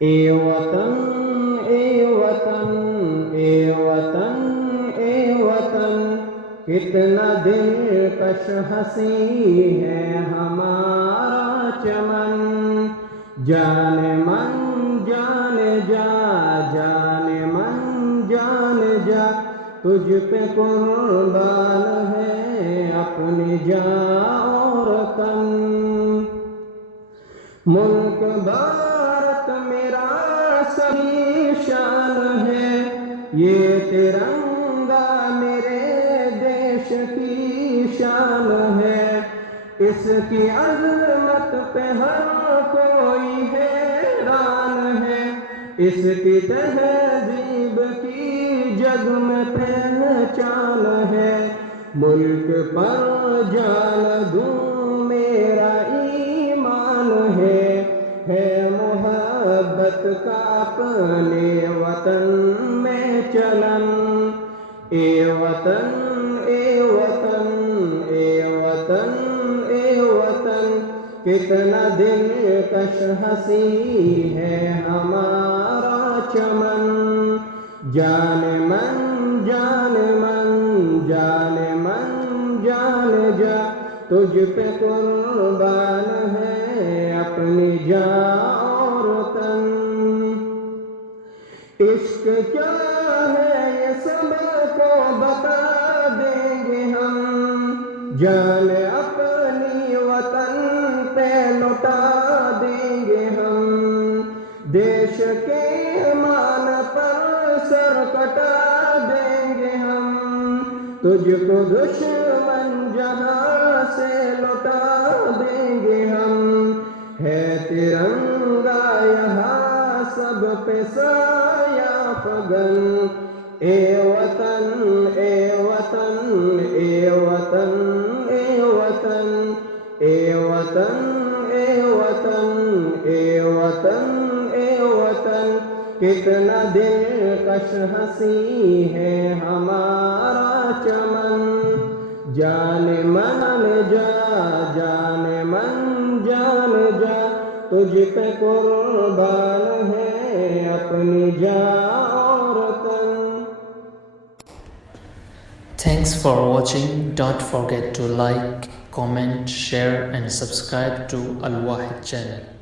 اے وطن اے وطن اے وطن اے وطن، کتنا دلکش ہنسی ہے ہمارا چمن، جان من جان جا جان من جان جا، تجھ پہ قربان ہے اپنی جان اور تن۔ ملک بھارت میرا سبھی شان ہے، یہ ترنگا میرے دیش کی شان ہے، اس کی عظمت پہ ہر کوئی حیران ہے، اس کی تہذیب کی جگ میں پہچان ہے، ملک پر جان دوں میرا ایمان ہے محبت کا اپنے وطن میں چلن، اے وطن اے وطن اے وطن اے وطن، کتنا دلکش ہنسی ہے ہمارا چمن، جان من جان من جان من جان جا، تجھ پہ قربان ہے اپنی جان اور تن۔ عشق کیا ہے یہ سب کو بتا دیں گے ہم، جان اپنی وطن پہ لوٹا دیں گے ہم، دیش کے مان پر سر کٹا دیں گے ہم، تجھ کو دشمن جہاں سے لوٹا دیں گے ہم، ہے ترنگا یہاں سب پہ سایہ فگن، اے وطن اے وطن اے وطن اے وطن اے وطن اے وطن اے وطن اے وطن، کتنا دلکش ہنسی ہے ہمارا چمن، جان من جا جان من جان جا، تجھ پہ قربان ہے اپنی جان اور تن۔ Thanks for watching. Don't forget to like, comment, share and subscribe to Al Wahid channel.